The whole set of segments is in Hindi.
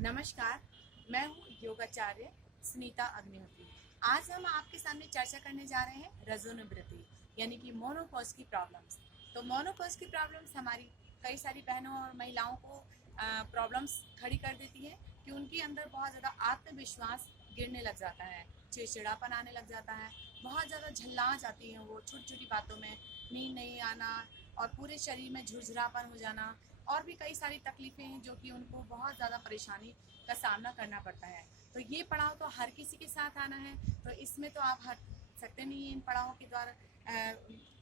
नमस्कार, मैं हूँ योगाचार्य सुनीता अग्निहोत्री। आज हम आपके सामने चर्चा करने जा रहे हैं रजोनिवृत्ति यानी कि मोनोपॉज की प्रॉब्लम्स। तो मोनोपॉज की प्रॉब्लम्स हमारी कई सारी बहनों और महिलाओं को प्रॉब्लम्स खड़ी कर देती है कि उनके अंदर बहुत ज़्यादा आत्मविश्वास गिरने लग जाता है, चिड़चिड़ापन आने लग जाता है, बहुत ज़्यादा झल्ला जाती हैं वो छोटी छोटी बातों में, नींद नहीं आना और पूरे शरीर में झुरझुरापन हो जाना और भी कई सारी तकलीफ़ें हैं जो कि उनको बहुत ज़्यादा परेशानी का सामना करना पड़ता है। तो ये पड़ाव तो हर किसी के साथ आना है, तो इसमें तो आप हट सकते नहीं हैं इन पड़ावों के द्वारा।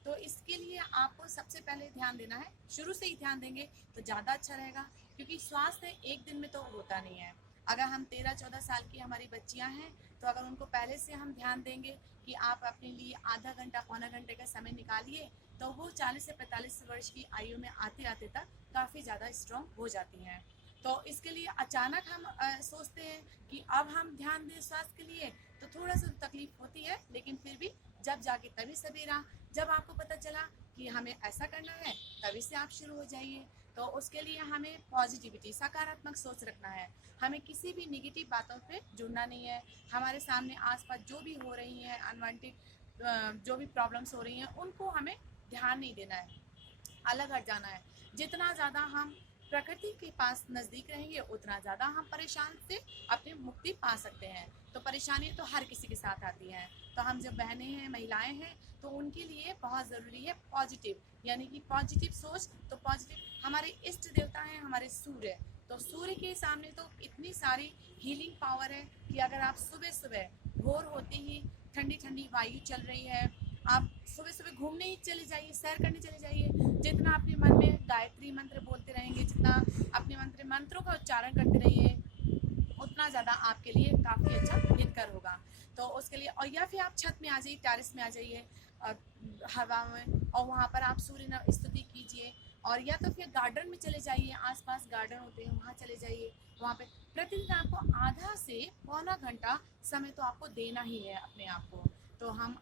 तो इसके लिए आपको सबसे पहले ध्यान देना है, शुरू से ही ध्यान देंगे तो ज़्यादा अच्छा रहेगा, क्योंकि स्वास्थ्य एक दिन में तो होता नहीं है। अगर हम 13-14 साल की हमारी बच्चियां हैं तो अगर उनको पहले से हम ध्यान देंगे कि आप अपने लिए आधा घंटा पौना घंटे का समय निकालिए, तो वो 40 से 45 वर्ष की आयु में आते आते तक काफ़ी ज़्यादा स्ट्रॉन्ग हो जाती हैं। तो इसके लिए अचानक हम सोचते हैं कि अब हम ध्यान दें स्वास्थ्य के लिए, तो थोड़ा सा तकलीफ होती है, लेकिन फिर भी जब जाके तभी सवेरा, जब आपको पता चला कि हमें ऐसा करना है, तभी से आप शुरू हो जाइए। तो उसके लिए हमें पॉजिटिविटी, सकारात्मक सोच रखना है। हमें किसी भी निगेटिव बातों पे जुड़ना नहीं है। हमारे सामने आसपास जो भी हो रही हैं अनवांटेड जो भी प्रॉब्लम्स हो रही हैं, उनको हमें ध्यान नहीं देना है, अलग हट जाना है। जितना ज़्यादा हम प्रकृति के पास नज़दीक रहेंगे, उतना ज़्यादा हम परेशान से अपनी मुक्ति पा सकते हैं। तो परेशानी तो हर किसी के साथ आती है, तो हम जब बहनें हैं, महिलाएं हैं, तो उनके लिए बहुत ज़रूरी है पॉजिटिव, यानी कि पॉजिटिव सोच। तो पॉजिटिव हमारे इष्ट देवता हैं, हमारे सूर्य। तो सूर्य के सामने तो इतनी सारी हीलिंग पावर है कि अगर आप सुबह सुबह भोर होते ही ठंडी ठंडी वायु चल रही है, आप सुबह सुबह घूमने ही चले जाइए, सैर करने चले जाइए। जितना अपने मन में गायत्री मंत्र बोलते रहेंगे, जितना अपने मंत्रों का उच्चारण करते रहिए, उतना ज़्यादा आपके लिए काफ़ी अच्छा हितकर होगा। तो उसके लिए, और या फिर आप छत में आ जाइए, टेरेस में आ जाइए हवा में, और वहाँ पर आप सूर्य स्तुति कीजिए। और या तो फिर गार्डन में चले जाइए, आसपास गार्डन होते हैं, वहाँ चले जाइए। वहाँ पे प्रतिदिन आपको आधा से पौना घंटा समय तो आपको देना ही है अपने आप को। तो हम,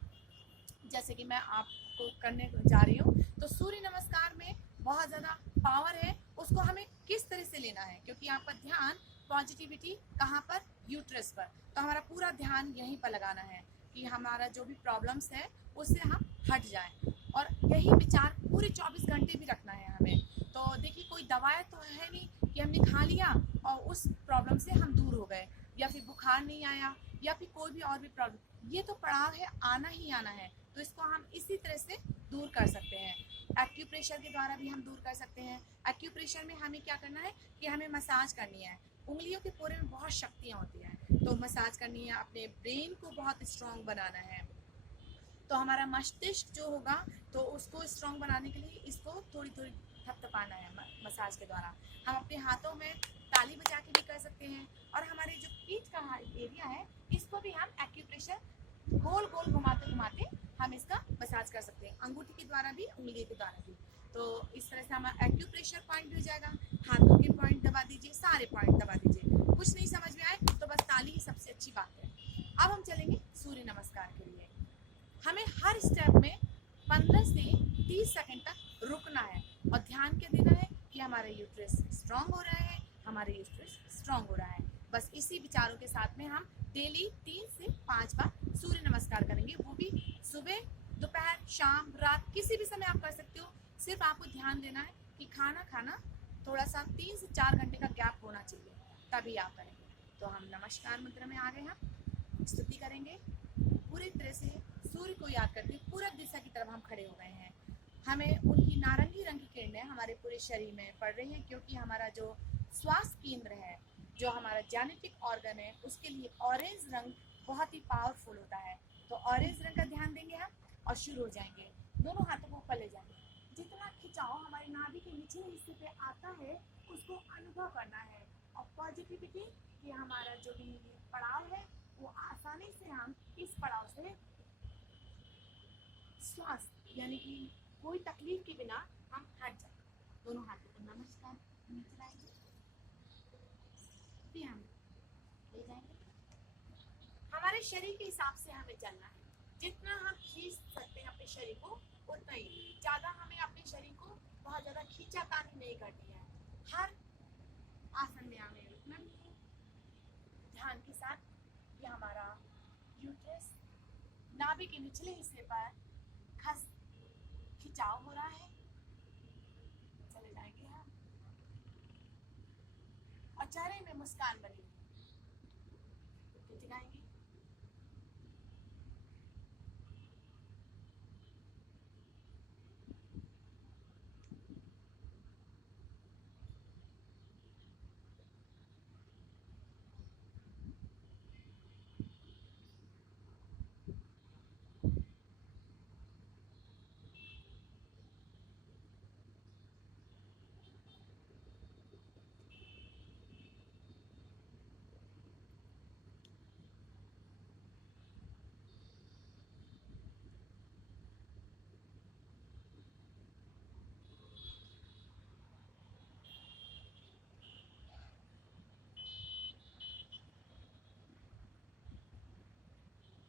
जैसे कि मैं आपको करने जा रही हूँ, तो सूर्य नमस्कार में बहुत ज़्यादा पावर है, उसको हमें किस तरह से लेना है, क्योंकि आपका ध्यान पॉजिटिविटी कहाँ पर, यूट्रस पर। तो हमारा पूरा ध्यान यहीं पर लगाना है कि हमारा जो भी प्रॉब्लम्स है उससे हम हट जाएं, और यही विचार पूरे 24 घंटे भी रखना है हमें। तो देखिए, कोई दवाई तो है नहीं कि हमने खा लिया और उस प्रॉब्लम से हम दूर हो गए, या फिर बुखार नहीं आया, या फिर कोई भी और भी प्रॉब्लम। ये तो पड़ाव है, आना ही आना है, तो इसको हम इसी तरह से दूर कर सकते हैं। एक्यूप्रेशर के द्वारा भी हम दूर कर सकते हैं। एक्यूप्रेशर में हमें क्या करना है कि हमें मसाज करनी है। उंगलियों के पोरे में बहुत शक्तियाँ होती हैं, तो मसाज करनी है, अपने ब्रेन को बहुत स्ट्रॉन्ग बनाना है। तो हमारा मस्तिष्क जो होगा, तो उसको स्ट्रॉन्ग बनाने के लिए इसको थोड़ी थोड़ी थपथपाना है मसाज के द्वारा। हम अपने हाथों में ताली बजा के भी कर सकते हैं, और हमारे जो पीठ का एरिया है, इसको भी हम एक्यूप्रेशर गोल गोल घुमाते घुमाते हम इसका मसाज कर सकते हैं, अंगूठी के द्वारा भी, उंगली के द्वारा भी। तो इस तरह से हमारा एक्यूप्रेशर पॉइंट भी हो जाएगा। हाथों के पॉइंट दबा दीजिए, सारे पॉइंट दबा दीजिए। कुछ नहीं समझ में आए तो बस ताली ही सबसे अच्छी बात है। अब हम चलेंगे सूर्य नमस्कार के लिए। हमें हर स्टेप में 15 से 30 सेकंड तक रुकना है, और ध्यान क्या देना है कि हमारा यूट्रस स्ट्रांग हो रहा है, हमारा यूट्रस स्ट्रांग हो रहा है। बस इसी विचारों के साथ में हम डेली 3 से 5 बार सूर्य नमस्कार करेंगे, वो भी सुबह, दोपहर, शाम, रात, किसी भी समय आप कर सकते हो। सिर्फ आपको ध्यान देना है कि खाना खाना थोड़ा सा 3 से 4 घंटे का गैप होना चाहिए, तभी आप करेंगे। तो हम नमस्कार मुद्रा में आ गए, हम स्तुति करेंगे पूरी तरह से। सूर्य को याद करते पूरब दिशा की तरफ हम खड़े हो गए हैं। हमें उनकी नारंगी रंग की किरणें हमारे पूरे शरीर में पड़ रही हैं, क्योंकि हमारा जो श्वास केंद्र है, जो हमारा जेनेटिक ऑर्गन है, उसके लिए ऑरेंज रंग बहुत ही पावरफुल होता है। तो ऑरेंज रंग का ध्यान देंगे हम, और शुरू हो जाएंगे। दोनों हाथों को ऊपर ले जाएंगे, जितना खिंचाव हमारे नाभि के निचले हिस्से पे आता है उसको अनुभव करना है, और पॉजिटिविटी कि हमारा जो भी पड़ाव है वो आसानी से हम इस पड़ाव से स्वास्थ्य, यानी कि कोई तकलीफ के बिना हम हट जाए। दोनों हाथों को नमस्कार नीचे लाएंगे, फिर हम ले जाएंगे। हमारे शरीर के हिसाब से हमें चलना है, जितना हम खींच सकते हैं अपने शरीर को उतना ही। ज़्यादा हमें अपने शरीर को बहुत ज़्यादा खींचातानी नहीं करनी है। हर आसन में हमें रुकना नहीं है, नाभि के निचले हिस्से पर खिंचाव हो रहा है, चले जाएंगे हम। और चेहरे में मुस्कान बनी दिखाएंगे।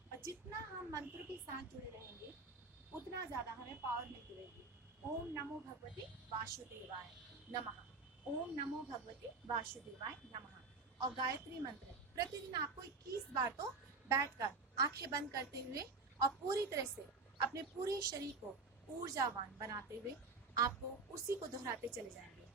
और जितना हम मंत्र के साथ जुड़े रहेंगे उतना ज्यादा हमें पावर मिलती रहेगी। ओम नमो भगवते वासुदेवाय नमः, ओम नमो भगवते वासुदेवाय नमः। और गायत्री मंत्र प्रतिदिन आपको 21 बार तो बैठकर आंखें बंद करते हुए और पूरी तरह से अपने पूरे शरीर को ऊर्जावान बनाते हुए आपको उसी को दोहराते चले जाएंगे।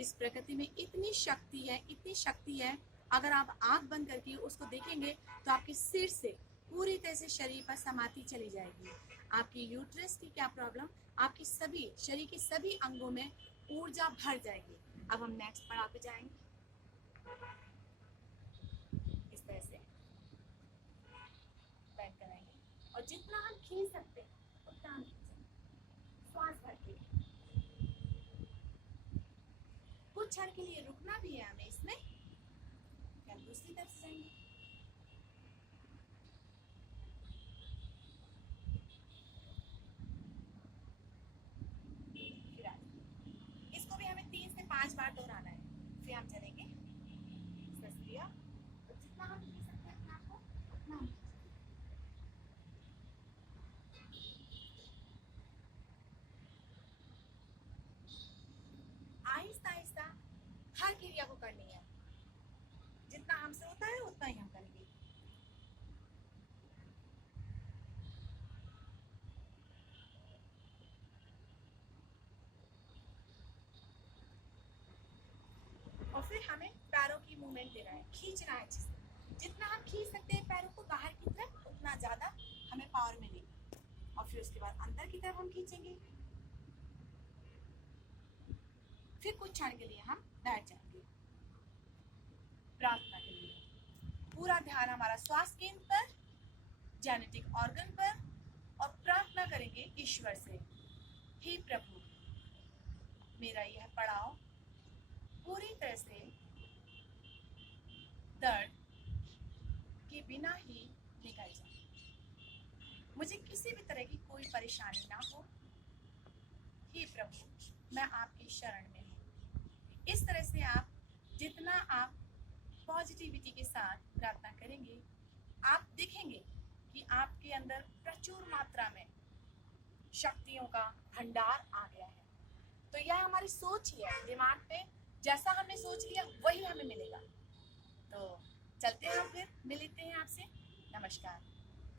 इस प्रकृति में इतनी शक्ति है, अगर आप आंख बंद करके उसको देखेंगे तो आपके सिर से पूरी तरह से शरीर पर समाती चली जाएगी। आपकी यूट्रस की क्या प्रॉब्लम, आपकी सभी शरीर के सभी अंगों में ऊर्जा भर जाएगी। अब हम नेक्स्ट पड़ाव पे जाएंगे। इस तरह से बैठ कराएंगे और जितना हम खींच सकते हैं उतना हम खींचेंगे। श्वास भर के कुछ क्षण के लिए रुकना भी है हमें इसमें। क्या दूसरी तरफ से जाएंगे। इसको भी हमें 3 से 5 बार दोहराना है। फिर हम चलेंगे। तो जितना हम खींच सकते हैं अपने आप को उतना हम आहिस्ता आहिस्ता हर क्रिया को करनी है। जितना हमसे होता है उतना ही हम करेंगे। और फिर हमें पैरों की मूवमेंट देना है, खींचना है। जितना हम खींच सकते हैं पैरों को बाहर की तरफ उतना ज्यादा हमें पावर मिलेगी। और फिर उसके बाद अंदर की तरफ हम खींचेंगे। फिर कुछ क्षण के लिए हम बैठ जाएंगे प्रार्थना के लिए। पूरा ध्यान हमारा श्वास केंद्र पर, जेनेटिक ऑर्गन पर, और प्रार्थना करेंगे ईश्वर से, हे प्रभु मेरा यह पड़ाव पूरी तरह से दर्द के बिना ही निकल जाए। मुझे किसी भी तरह की कोई परेशानी ना हो। हे प्रभु मैं आपकी शरण में हूँ। इस तरह से आप जितना आप पॉजिटिविटी के साथ प्रार्थना करेंगे, आप देखेंगे कि आपके अंदर प्रचुर मात्रा में शक्तियों का भंडार आ गया है। तो यह हमारी सोच ही है। दिमाग पे जैसा हमने सोच लिया वही हमें मिलेगा। तो चलते हैं, फिर मिलते हैं आपसे। नमस्कार।